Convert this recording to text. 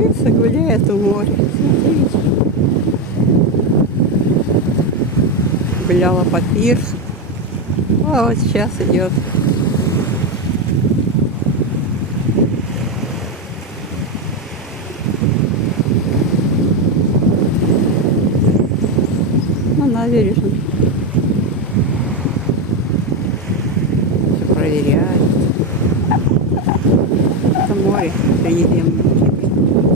Крыса гуляет у моря. Смотрите. Гуляла по пирсу. А вот сейчас идет. На набережной. Все проверяет. Это море Средиземное.